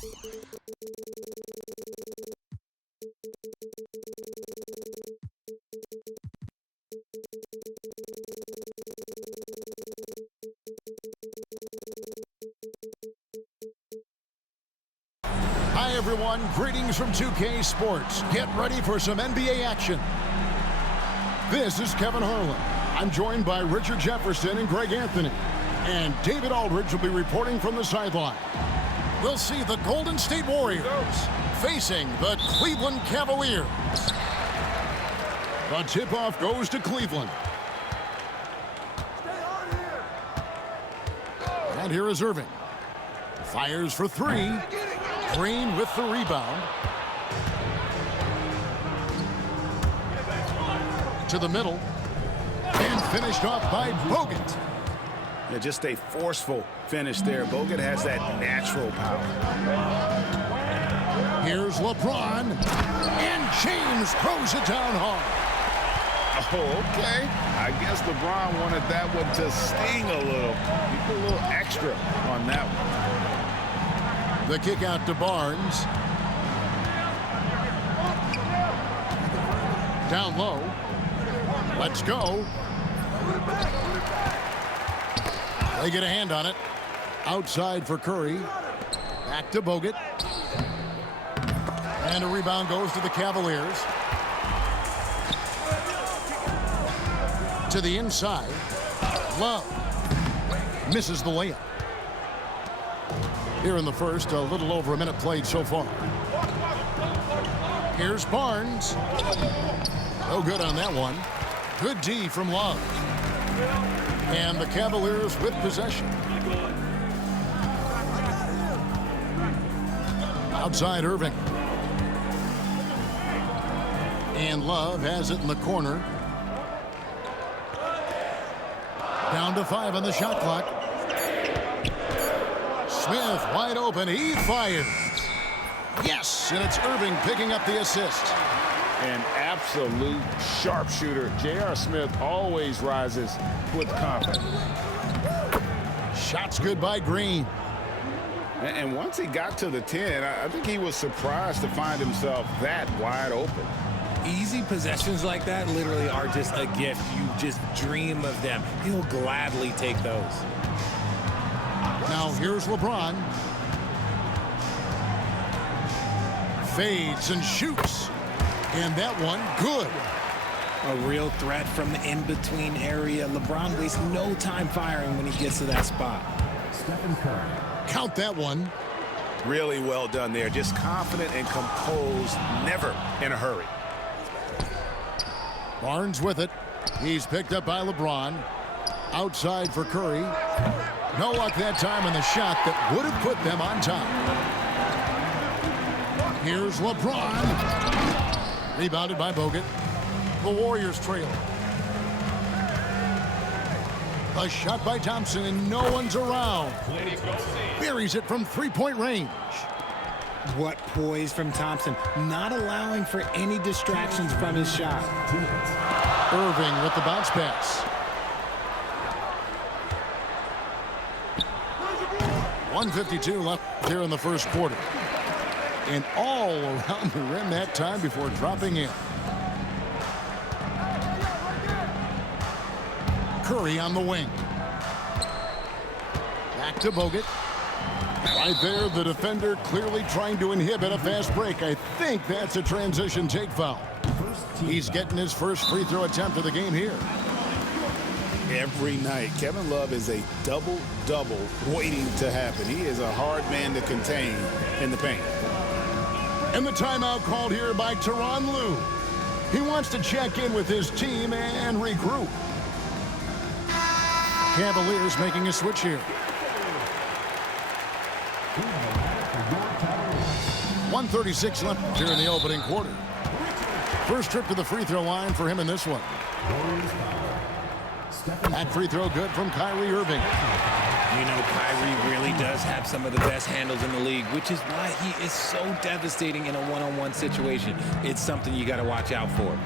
Hi everyone, greetings from 2K Sports. Get ready for some NBA action. This is Kevin Harlan. I'm joined by Richard Jefferson and Greg Anthony. And David Aldridge will be reporting from the sideline. We'll see the Golden State Warriors facing the Cleveland Cavaliers. The tip-off goes to Cleveland. And here is Irving. Fires for three. Green with the rebound. To the middle. And finished off by Bogut. Yeah, just a forceful finish there. Bogut has that natural power. Here's LeBron. And James throws it down hard. Oh, okay. I guess LeBron wanted that one to sting a little. He put a little extra on that one. The kick out to Barnes. Down low. Let's go. They get a hand on it. Outside for Curry. Back to Bogut. And a rebound goes to the Cavaliers. To the inside. Love. Misses the layup. Here in the first, a little over a minute played so far. Here's Barnes. No good on that one. Good D from Love. And the Cavaliers with possession. Outside Irving. And Love has it in the corner. Down to 5 on the shot clock. Smith wide open. He fires. Yes, and it's Irving picking up the assist. An absolute sharpshooter. J.R. Smith always rises with confidence. Shots good by Green. And once he got to the 10, I think he was surprised to find himself that wide open. Easy possessions like that literally are just a gift. You just dream of them. He'll gladly take those. Now here's LeBron. Fades and shoots. And that one, good. A real threat from the in-between area. LeBron wastes no time firing when he gets to that spot. Count that one. Really well done there. Just confident and composed, never in a hurry. Barnes with it. He's picked up by LeBron. Outside for Curry. No luck that time on the shot that would have put them on top. Here's LeBron. Rebounded by Bogut. The Warriors trail. A shot by Thompson, and no one's around. Buries it from three-point range. What poise from Thompson, not allowing for any distractions from his shot. Irving with the bounce pass. 1:52 left here in the first quarter. And all around the rim that time before dropping in. Curry on the wing. Back to Bogut. Right there, the defender clearly trying to inhibit a fast break. I think that's a transition take foul. He's getting his first free throw attempt of the game here. Every night, Kevin Love is a double-double waiting to happen. He is a hard man to contain in the paint. And the timeout called here by Tyronn Lue. He wants to check in with his team and regroup. Cavaliers making a switch here. 1:36 left here in the opening quarter. First trip to the free throw line for him in this one. That free throw good from Kyrie Irving. You know, Kyrie really does have some of the best handles in the league, which is why he is so devastating in a one-on-one situation. It's something you got to watch out for.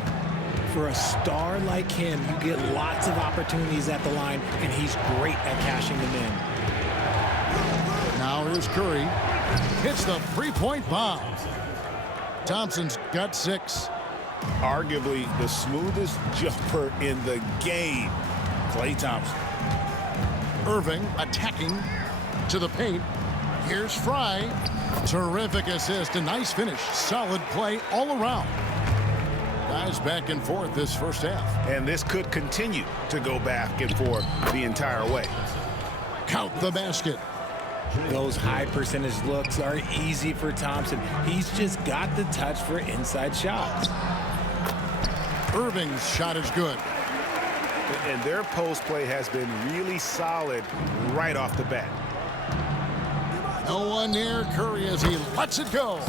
For a star like him, you get lots of opportunities at the line, and he's great at cashing them in. Now here's Curry. hits the three-point bomb. Thompson's got 6. Arguably the smoothest jumper in the game, Klay Thompson. Irving attacking to the paint. Here's Fry. Terrific assist, a nice finish. Solid play all around. Guys back and forth this first half. And this could continue to go back and forth the entire way. Count the basket. Those high percentage looks are easy for Thompson. He's just got the touch for inside shots. Irving's shot is good. And their post play has been really solid right off the bat. No one near Curry as he lets it go.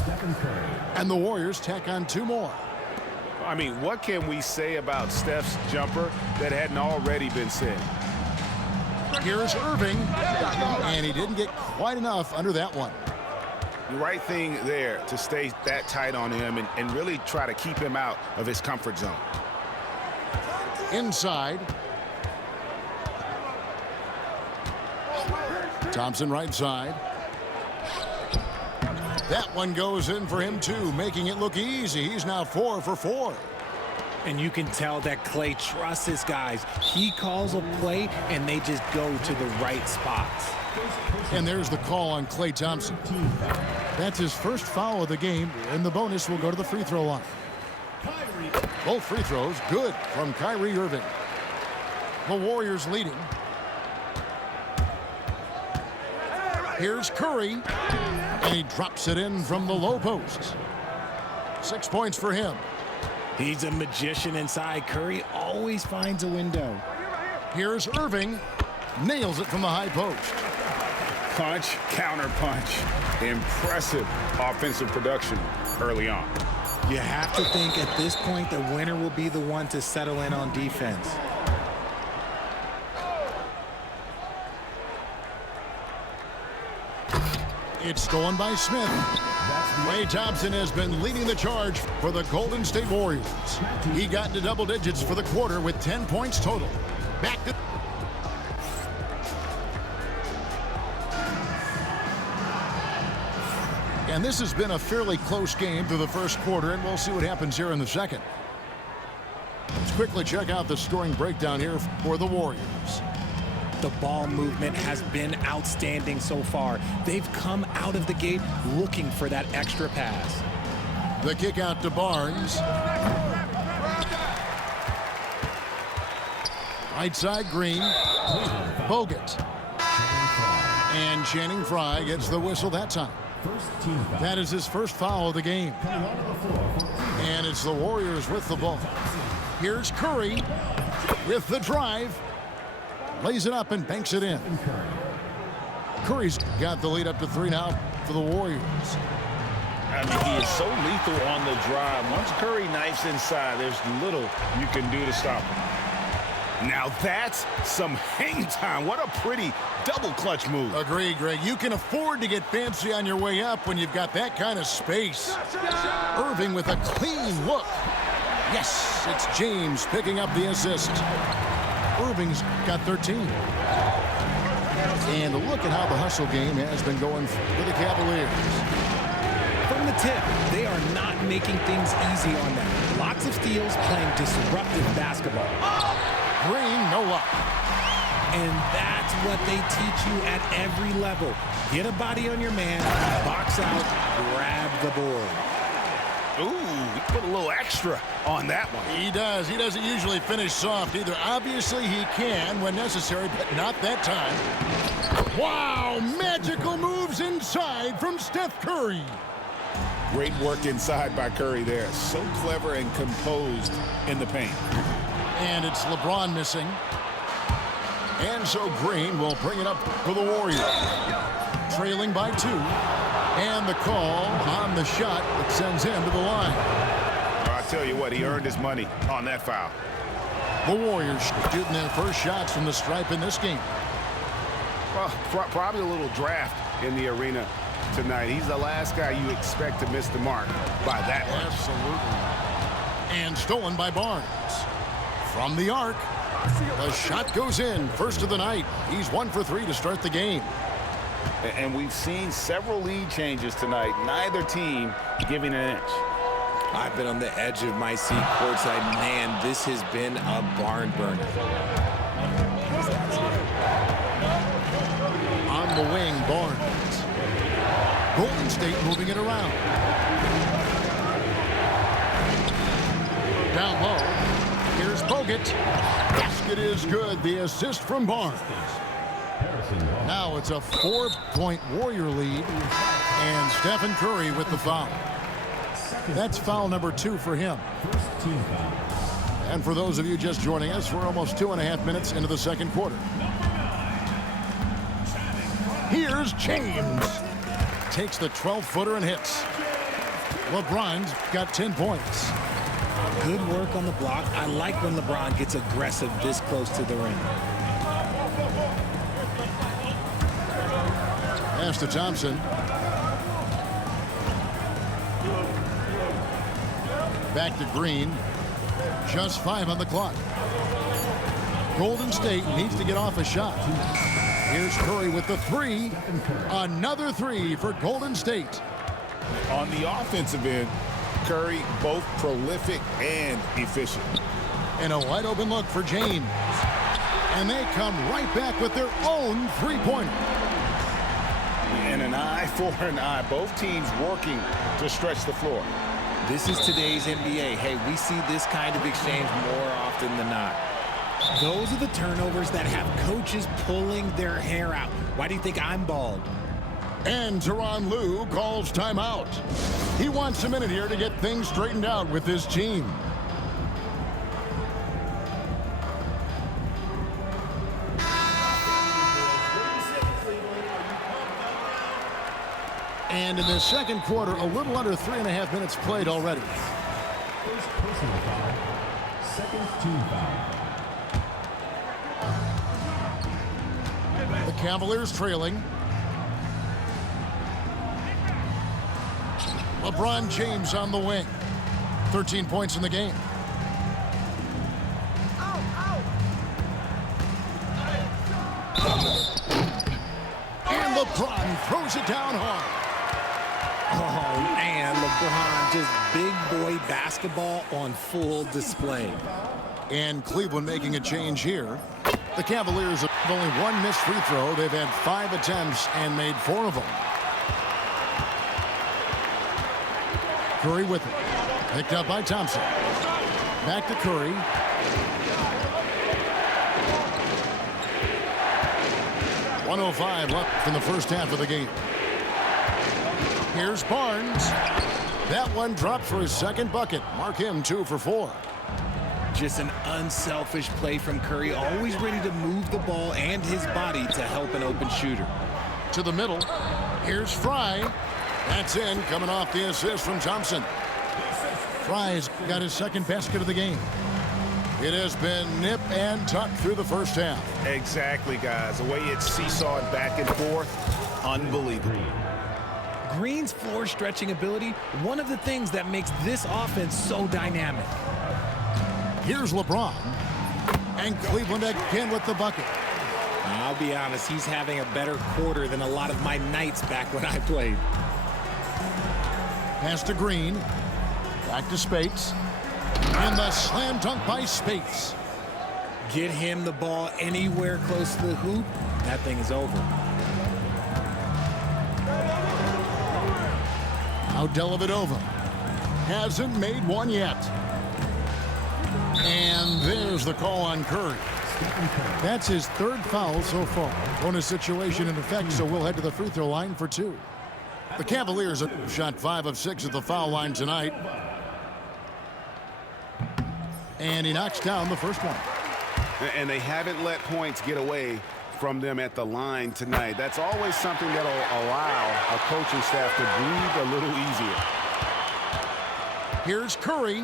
And the Warriors tack on 2 more. I mean, what can we say about Steph's jumper that hadn't already been said? Here's Irving, and he didn't get quite enough under that one. The right thing there to stay that tight on him and really try to keep him out of his comfort zone. Inside. Thompson right side. That one goes in for him too, making it look easy. He's now 4 for 4. And you can tell that Klay trusts his guys. He calls a play, and they just go to the right spots. And there's the call on Klay Thompson. That's his first foul of the game, and the bonus will go to the free throw line. Both free throws good from Kyrie Irving. The Warriors leading. Here's Curry, and he drops it in from the low post. 6 points for him. He's a magician inside. Curry always finds a window. Here's Irving. Nails it from the high post. Punch, counter punch. Impressive offensive production early on. You have to think at this point the winner will be the one to settle in on defense. It's stolen by Smith. Klay Thompson has been leading the charge for the Golden State Warriors. He got into double digits for the quarter with 10 points total. Back to... And this has been a fairly close game through the first quarter, and we'll see what happens here in the second. Let's quickly check out the scoring breakdown here for the Warriors. The ball movement has been outstanding so far. They've come out of the gate looking for that extra pass. The kick out to Barnes. Right side, Green. Bogut. And Channing Frye gets the whistle that time. That is his first foul of the game. And it's the Warriors with the ball. Here's Curry with the drive. Lays it up and banks it in. Curry's got the lead up to 3 now for the Warriors. I mean, he is so lethal on the drive. Once Curry knifes inside, there's little you can do to stop him. Now that's some hang time. What a pretty double clutch move. Agreed, Greg. You can afford to get fancy on your way up when you've got that kind of space. Irving with a clean look. Yes, it's James picking up the assist. Irving's got 13. And look at how the hustle game has been going for the Cavaliers. From the tip, they are not making things easy on them. Lots of steals, playing disruptive basketball. Green, no luck. And that's what they teach you at every level. Get a body on your man, box out, grab the board. Ooh, he put a little extra on that one. He does. He doesn't usually finish soft either. Obviously, he can when necessary, but not that time. Wow, magical moves inside from Steph Curry. Great work inside by Curry there. So clever and composed in the paint. And it's LeBron missing. And so Green will bring it up for the Warriors. Trailing by 2. And the call on the shot that sends him to the line. I tell you what, he earned his money on that foul. The Warriors shooting their first shots from the stripe in this game. Well, probably a little draft in the arena tonight. He's the last guy you expect to miss the mark by that much. Absolutely. And stolen by Barnes. From the arc, the shot goes in. First of the night. He's 1 for 3 to start the game. And we've seen several lead changes tonight, neither team giving an inch. I've been on the edge of my seat courtside. Man, this has been a barn burner. On the wing, Barnes. Golden State moving it around. Down low. Here's Bogut. Basket is good. The assist from Barnes. Now it's a 4-point Warrior lead. And Stephen Curry with the foul. That's foul number 2 for him. And for those of you just joining us, we're almost 2.5 minutes into the second quarter. Here's James. Takes the 12-footer and hits. LeBron's got 10 points. Good work on the block. I like when LeBron gets aggressive this close to the rim. Pass to Thompson. Back to Green. Just 5 on the clock. Golden State needs to get off a shot. Here's Curry with the 3. Another 3 for Golden State. On the offensive end, Curry both prolific and efficient. And a wide open look for James. And they come right back with their own 3-pointer. And an eye for an eye. Both teams working to stretch the floor. This is today's NBA. Hey, we see this kind of exchange more often than not. Those are the turnovers that have coaches pulling their hair out. Why do you think I'm bald? And Tyronn Lue calls timeout. He wants a minute here to get things straightened out with his team. And in the second quarter, a little under 3.5 minutes played already. First personal foul, second team foul. The Cavaliers trailing. LeBron James on the wing. 13 points in the game. And LeBron throws it down hard. Oh, man, LeBron, just big boy basketball on full display. And Cleveland making a change here. The Cavaliers have only 1 missed free throw. They've had 5 attempts and made 4 of them. Curry with it. Picked up by Thompson. Back to Curry. .105 left in the first half of the game. Here's Barnes. That one dropped for his second bucket. Mark him 2 for 4. Just an unselfish play from Curry, always ready to move the ball and his body to help an open shooter. To the middle. Here's Fry. That's in, coming off the assist from Thompson. Fry's got his second basket of the game. It has been nip and tuck through the first half. Exactly, guys. The way it's seesawed back and forth, unbelievable. Green's floor stretching ability, one of the things that makes this offense so dynamic. Here's LeBron. And Cleveland again with the bucket. I'll be honest, he's having a better quarter than a lot of my nights back when I played. Pass to Green. Back to Spates. And the slam dunk by Spates. Get him the ball anywhere close to the hoop, that thing is over. Now Dellavedova hasn't made one yet. And there's the call on Curry. That's his 3rd foul so far. Bonus situation in effect, so we'll head to the free throw line for 2. The Cavaliers have shot 5 of 6 at the foul line tonight. And he knocks down the first one. And they haven't let points get away from them at the line tonight. That's always something that'll allow a coaching staff to breathe a little easier. Here's Curry.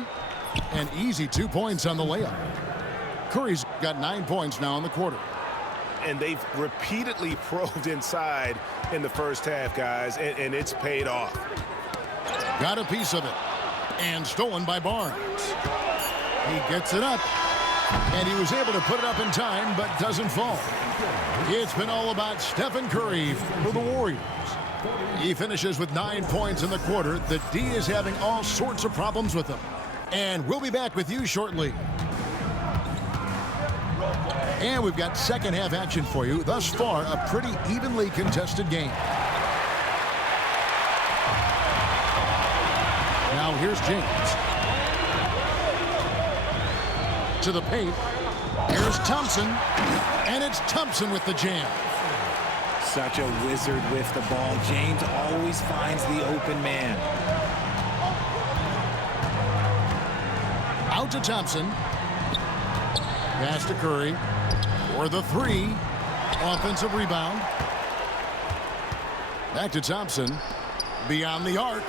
An easy 2 points on the layup. Curry's got 9 points now in the quarter. And they've repeatedly probed inside in the first half, guys, and it's paid off. Got a piece of it. And stolen by Barnes. He gets it up. And he was able to put it up in time, but doesn't fall. It's been all about Stephen Curry for the Warriors. He finishes with 9 points in the quarter. The D is having all sorts of problems with him. And we'll be back with you shortly. And we've got second half action for you. Thus far, a pretty evenly contested game. Now here's James. To the paint. Here's Thompson. And it's Thompson with the jam. Such a wizard with the ball. James always finds the open man. Out to Thompson. Pass to Curry. For the three. Offensive rebound. Back to Thompson. Beyond the arc.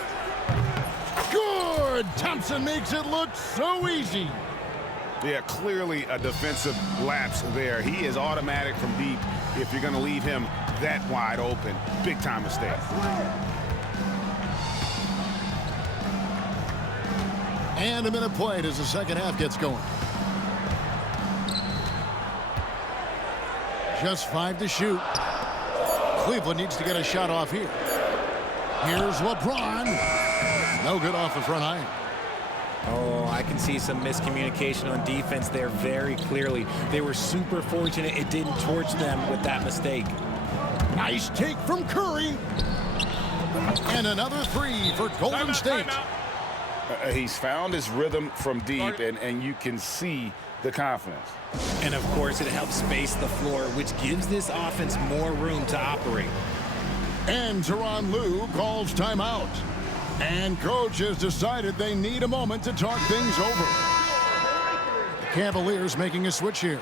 Good! Thompson makes it look so easy. Yeah, clearly a defensive lapse there. He is automatic from deep if you're going to leave him that wide open. Big time mistake. And a minute played as the second half gets going. Just 5 to shoot. Cleveland needs to get a shot off here. Here's LeBron. No good off the front iron. Oh, I can see some miscommunication on defense there very clearly. They were super fortunate it didn't torch them with that mistake. Nice take from Curry. And another three for Golden State. He's found his rhythm from deep, and you can see the confidence. And, of course, it helps space the floor, which gives this offense more room to operate. And Tyronn Lue calls timeout. And coach has decided they need a moment to talk things over. The Cavaliers making a switch here.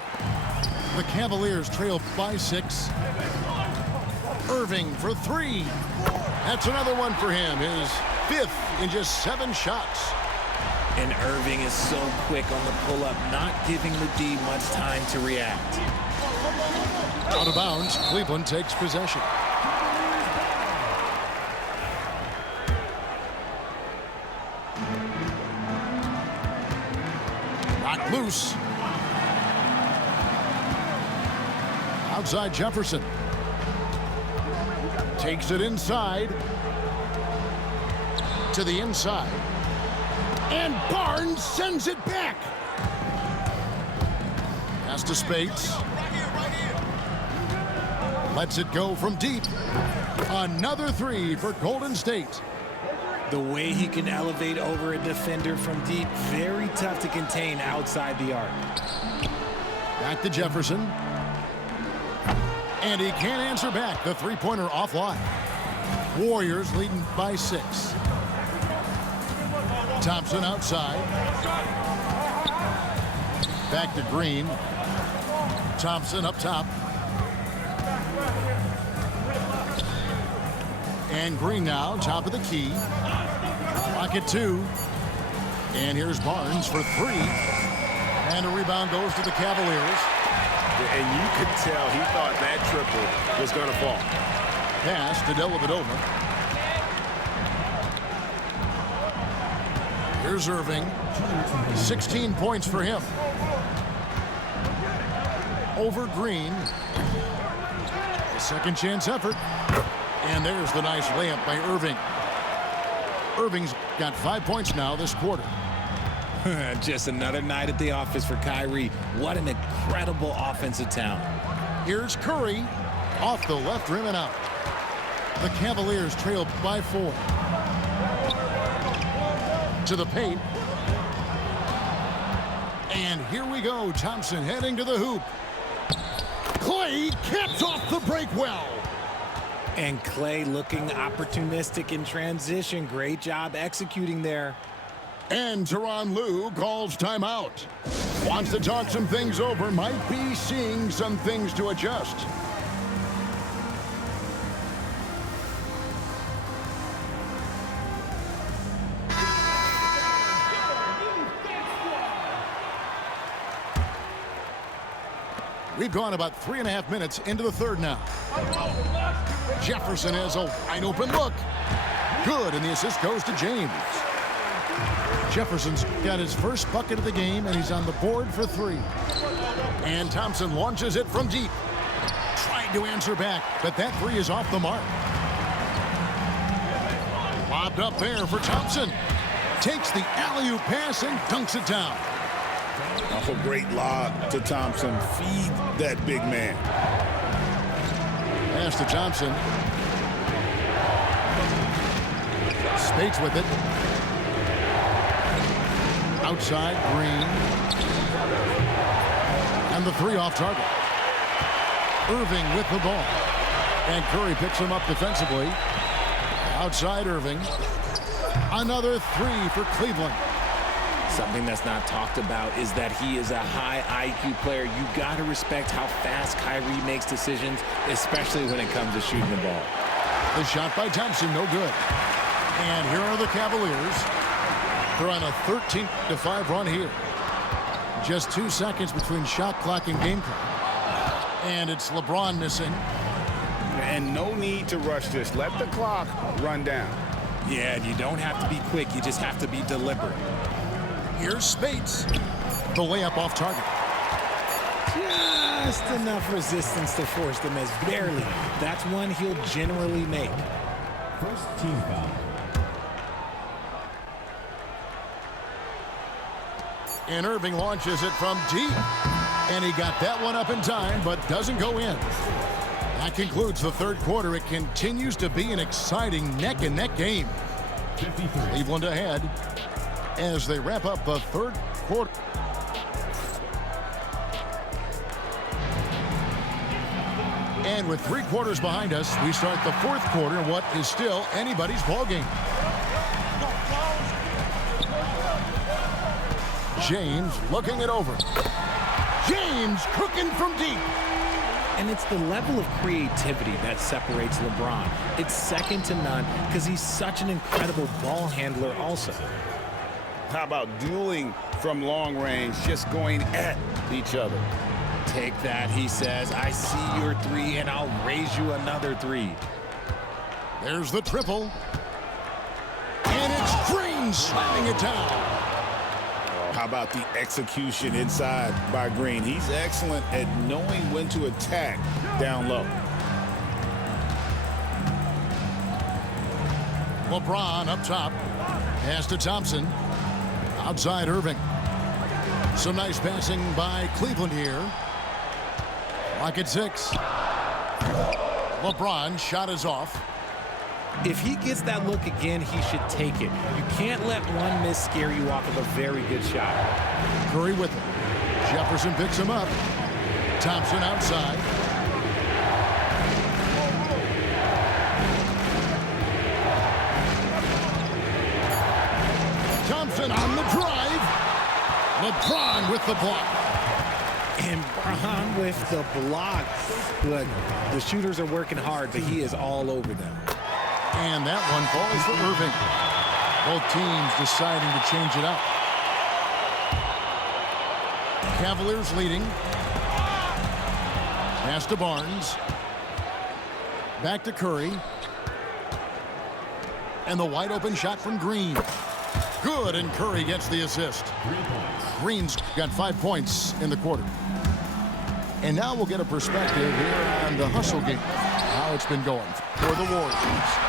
The Cavaliers trail by 6. Irving for 3. That's another one for him. His 5th in just 7 shots. And Irving is so quick on the pull-up, not giving the D much time to react. Out of bounds, Cleveland takes possession. Knocked loose. Outside Jefferson. Takes it inside. To the inside. And Barnes sends it back. Pass to Spates. Lets it go from deep. Another 3 for Golden State. The way he can elevate over a defender from deep, very tough to contain outside the arc. Back to Jefferson. And he can't answer back. The three-pointer offline. Warriors leading by 6. Thompson outside. Back to Green. Thompson up top. And Green now, top of the key. Pocket 2. And here's Barnes for 3. And a rebound goes to the Cavaliers. And you could tell he thought that triple was going to fall. Pass to Dellavedova. Here's Irving. 16 points for him. Over Green. A second chance effort. And there's the nice layup by Irving. Irving's got 5 points now this quarter. Just another night at the office for Kyrie. What an incredible offensive talent. Here's Curry. Off the left rim and out. The Cavaliers trail by 4. To the paint. And here we go. Thompson heading to the hoop. Clay caps off the break well. And Clay looking opportunistic in transition. Great job executing there. And Tyronn Lue calls timeout. Wants to talk some things over. Might be seeing some things to adjust. We've gone about 3.5 minutes into the third now. Jefferson has a wide open look. Good, and the assist goes to James. Jefferson's got his first bucket of the game, and he's on the board for 3. And Thompson launches it from deep. Trying to answer back, but that 3 is off the mark. Lobbed up there for Thompson. Takes the alley-oop pass and dunks it down. Off a great lob to Thompson. Feed that big man. Pass to Thompson. Spates with it. Outside, Green. And the 3 off target. Irving with the ball. And Curry picks him up defensively. Outside Irving. Another 3 for Cleveland. Something that's not talked about is that he is a high IQ player. You got to respect how fast Kyrie makes decisions, especially when it comes to shooting the ball. The shot by Thompson, no good. And here are the Cavaliers. They're on a 13-5 run here. Just 2 seconds between shot clock and game clock. And it's LeBron missing. And no need to rush this. Let the clock run down. Yeah, and you don't have to be quick. You just have to be deliberate. Here's Spates. The layup off target. Just enough resistance to force the miss. Barely. That's one he'll generally make. First team foul. And Irving launches it from deep. And he got that one up in time, but doesn't go in. That concludes the third quarter. It continues to be an exciting neck-and-neck game. 53. Cleveland ahead as they wrap up the third quarter. And with 3 quarters behind us, we start the fourth quarter in what is still anybody's ballgame. James looking it over. James cooking from deep. And it's the level of creativity that separates LeBron. It's second to none because he's such an incredible ball handler also. How about dueling from long range, just going at each other? Take that, he says. I see your 3, and I'll raise you another 3. There's the triple. And it's Green slamming it down. How about the execution inside by Green? He's excellent at knowing when to attack down low. LeBron up top. Pass to Thompson. Outside Irving. Some nice passing by Cleveland here. Lock at 6. LeBron shot is off. If he gets that look again, he should take it. You can't let one miss scare you off of a very good shot. Curry with it. Jefferson picks him up. Thompson outside. Thompson on the drive. LeBron with the block. And Bron with the block. Look, the shooters are working hard, but he is all over them. And that one falls for Irving. Both teams deciding to change it up. Cavaliers leading. Pass to Barnes. Back to Curry. And the wide open shot from Green. Good, and Curry gets the assist. 3 points. Green's got 5 points in the quarter. And now we'll get a perspective here on the hustle game. How it's been going for the Warriors.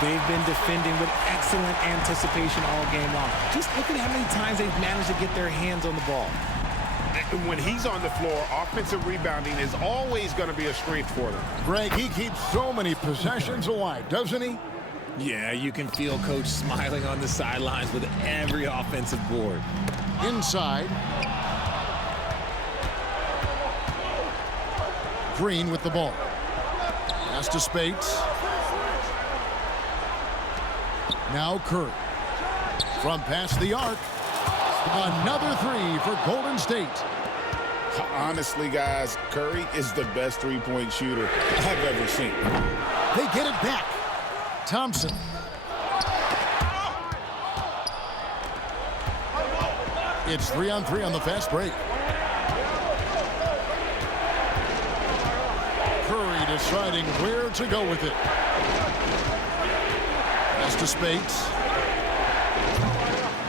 They've been defending with excellent anticipation all game long. Just look at how many times they've managed to get their hands on the ball. When he's on the floor, offensive rebounding is always going to be a strength for them. Greg, he keeps so many possessions alive, doesn't he? Yeah, you can feel Coach smiling on the sidelines with every offensive board. Inside. Green with the ball. Pass to Spates. Now Curry. From past the arc. Another 3 for Golden State. Honestly, guys, Curry is the best three-point shooter I've ever seen. They get it back. Thompson. It's 3-on-3 on the fast break. Curry deciding where to go with it. Pass to Spates.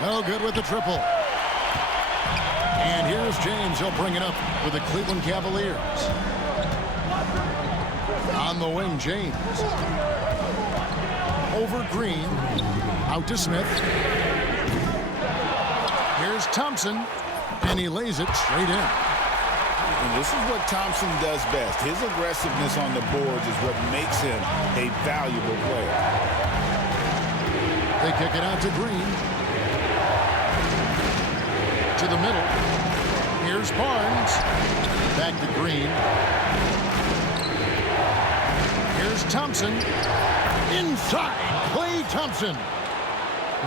No good with the triple. And here's James. He'll bring it up for the Cleveland Cavaliers. On the wing, James. Over Green. Out to Smith. Here's Thompson. And he lays it straight in. And this is what Thompson does best. His aggressiveness on the boards is what makes him a valuable player. They kick it out to Green. To the middle. Here's Barnes. Back to Green. Here's Thompson. Inside. Klay Thompson.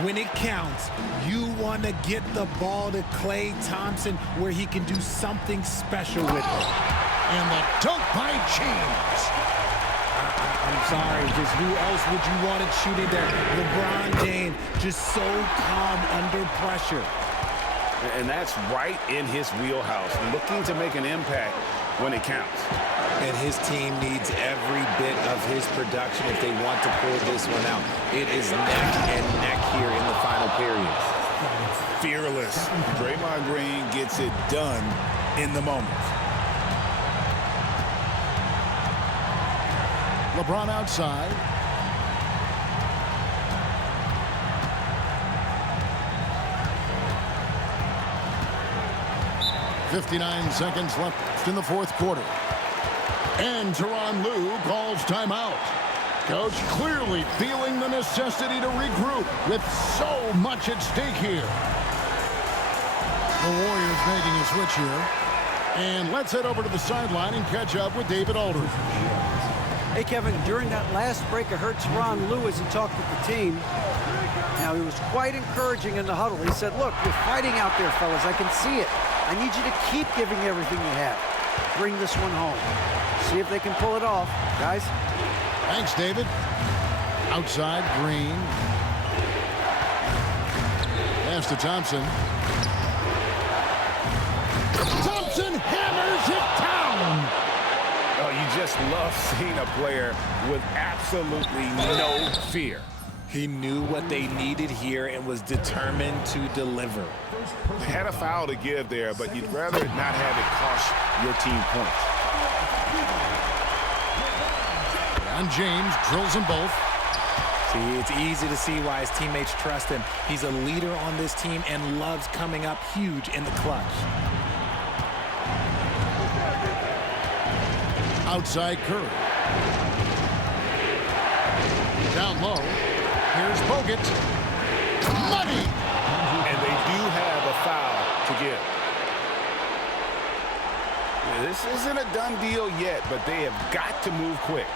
When it counts, you want to get the ball to Klay Thompson where he can do something special with it. And the dunk by James. I'm sorry, just who else would you want it shooting there? LeBron James, just so calm under pressure. And that's right in his wheelhouse, looking to make an impact when it counts. And his team needs every bit of his production if they want to pull this one out. It is neck and neck here in the final period. Fearless. Draymond Green gets it done in the moment. LeBron outside. .59 seconds left in the fourth quarter. And Tyronn Lue calls timeout. Coach clearly feeling the necessity to regroup with so much at stake here. The Warriors making a switch here. And let's head over to the sideline and catch up with David Aldridge. Hey, Kevin, during that last break, I heard Tyronn Lue as he talked with the team. Now, he was quite encouraging in the huddle. He said, look, you're fighting out there, fellas. I can see it. I need you to keep giving everything you have. Bring this one home. See if they can pull it off. Guys? Thanks, David. Outside, Green. Pass to Thompson. Thompson hammers it down! Oh, you just love seeing a player with absolutely no fear. He knew what they needed here and was determined to deliver. They had a foul to give there, but you'd rather not have it cost your team points. And James drills them both. See, it's easy to see why his teammates trust him. He's a leader on this team and loves coming up huge in the clutch. Outside Curry. Down low. Here's Bogut. Money! And they do have a foul to give. This isn't a done deal yet, but they have got to move quick.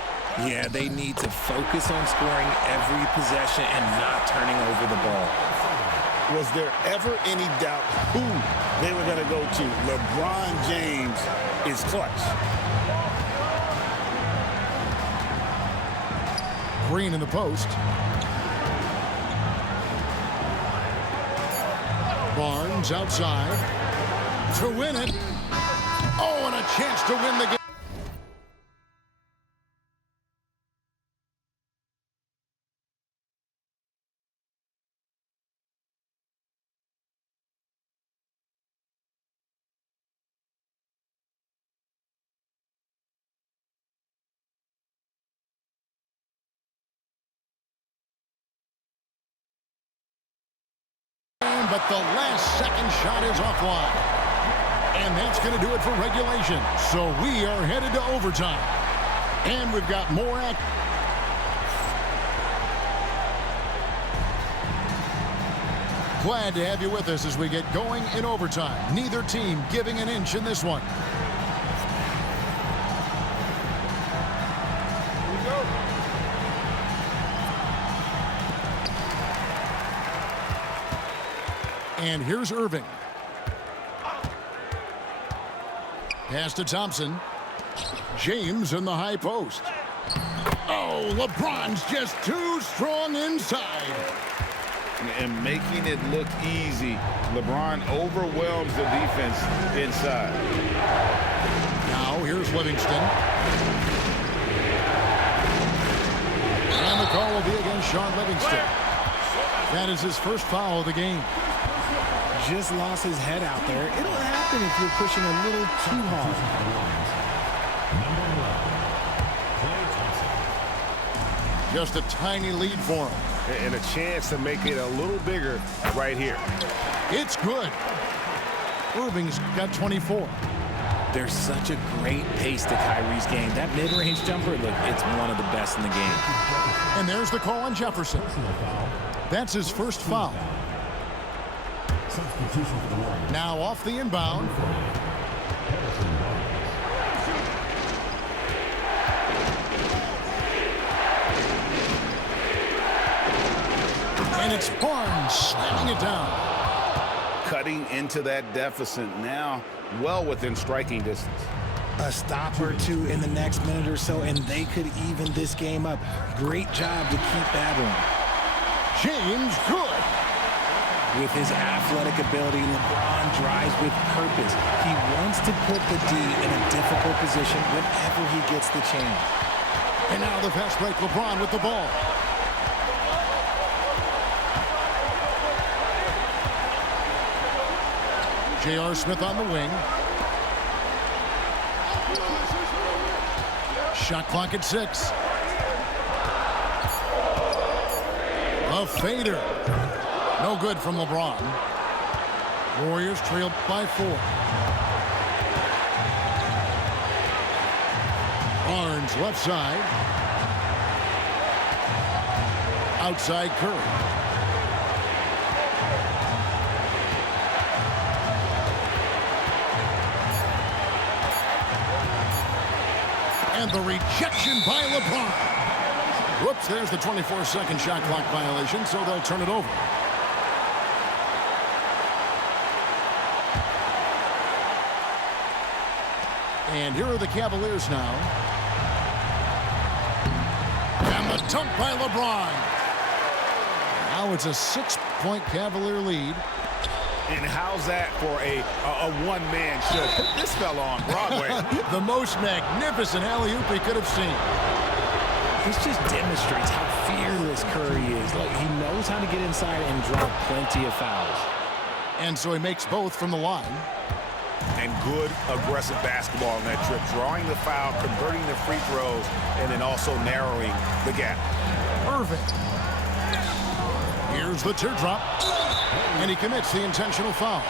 Yeah, they need to focus on scoring every possession and not turning over the ball. Was there ever any doubt who they were going to go to? LeBron James is clutch. Green in the post. Barnes outside to win it. Oh, and a chance to win the game. But the last second shot is offline. And that's going to do it for regulation. So we are headed to overtime. And we've got more action. Glad to have you with us as we get going in overtime. Neither team giving an inch in this one. And here's Irving. Pass to Thompson. James in the high post. Oh, LeBron's just too strong inside. And making it look easy, LeBron overwhelms the defense inside. Now here's Livingston. And the call will be against Sean Livingston. That is his first foul of the game. Just lost his head out there. It'll happen if you're pushing a little too hard. Just a tiny lead for him. And a chance to make it a little bigger right here. It's good. Irving's got 24. There's such a great pace to Kyrie's game. That mid-range jumper, look, it's one of the best in the game. And there's the call on Jefferson. That's his first foul. Now off the inbound. And it's Barnes slamming it down. Cutting into that deficit now, well within striking distance. A stop or two in the next minute or so, and they could even this game up. Great job to keep battling. James good. With his athletic ability, LeBron drives with purpose. He wants to put the D in a difficult position whenever he gets the chance. And now the fast break, LeBron with the ball. J.R. Smith on the wing. Shot clock at 6. A fader. No good from LeBron. Warriors trailed by 4. Barnes left side. Outside Curry. And the rejection by LeBron. Whoops, there's the 24-second shot clock violation, so they'll turn it over. And here are the Cavaliers now. And the dunk by LeBron. Now it's a 6-point Cavalier lead. And how's that for a one-man show? Put this fella on Broadway. The most magnificent alley-oop he could have seen. This just demonstrates how fearless Curry is. Like, he knows how to get inside and draw plenty of fouls. And so he makes both from the line. And good aggressive basketball on that trip. Drawing the foul, converting the free throws, and then also narrowing the gap. Irving. Here's the teardrop. And he commits the intentional foul.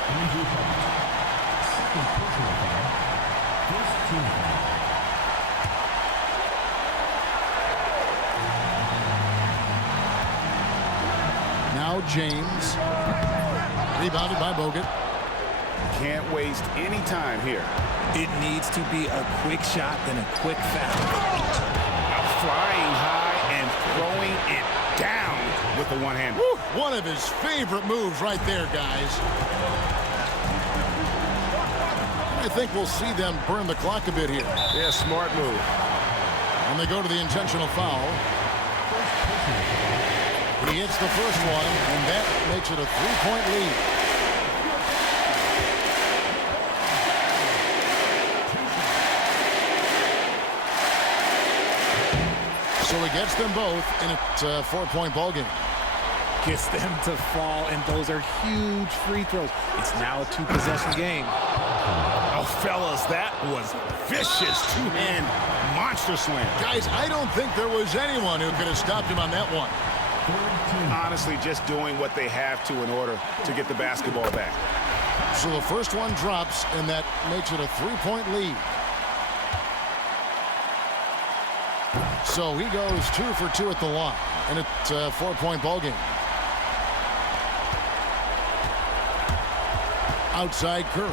Now James. Rebounded by Bogut. Can't waste any time here. It needs to be a quick shot, then a quick foul. Flying high and throwing it down with the one-hand. One of his favorite moves right there, guys. I think we'll see them burn the clock a bit here. Yeah, smart move. And they go to the intentional foul. He hits the first one, and that makes it a 3-point lead. So he gets them both in a 4-point ball game. Gets them to fall, and those are huge free throws. It's now a 2-possession game. Oh, fellas, that was vicious two-hand monster slam. Guys, I don't think there was anyone who could have stopped him on that one. Honestly, just doing what they have to in order to get the basketball back. So the first one drops, and that makes it a 3-point lead. So he goes 2 for 2 at the line, and it's a 4-point ball game. Outside Curry.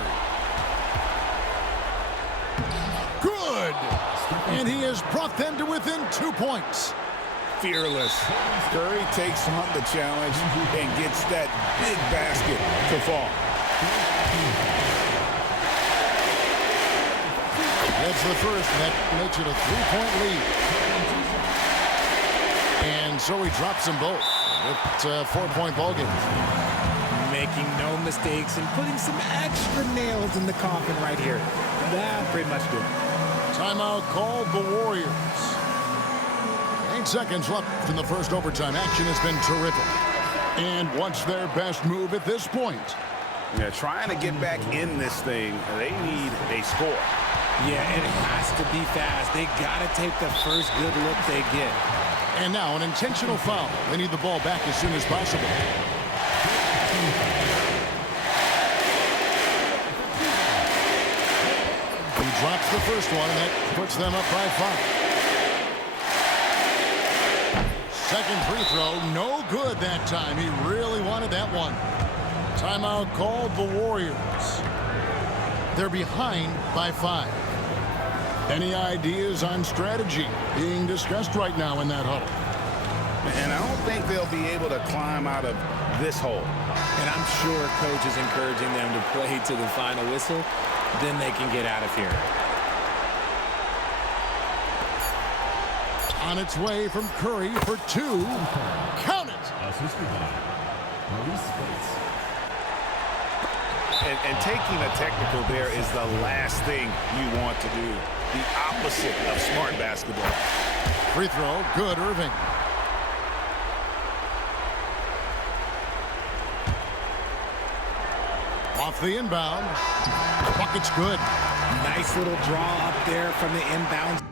Good! And he has brought them to within 2 points. Fearless. Curry takes on the challenge and gets that big basket to fall. That's the first, and that makes it a 3-point lead. And so he drops them both. It's a 4-point ball game. Making no mistakes and putting some extra nails in the coffin right here. That pretty much did. Timeout called the Warriors. 8 seconds left in the first overtime. Action has been terrific. And what's their best move at this point? Yeah, trying to get back in this thing, they need a score. Yeah, it has to be fast. They got to take the first good look they get. And now an intentional foul. They need the ball back as soon as possible. He drops the first one, and that puts them up by 5. Second free throw, no good that time. He really wanted that one. Timeout called the Warriors. They're behind by 5. Any ideas on strategy being discussed right now in that huddle? And I don't think they'll be able to climb out of this hole. And I'm sure coach is encouraging them to play to the final whistle. Then they can get out of here. On its way from Curry for 2. Count it! Assisted by Maurice Bates. And taking a technical there is the last thing you want to do. The opposite of smart basketball. Free throw, good, Irving. Off the inbound. Bucket's good. Nice little draw up there from the inbound.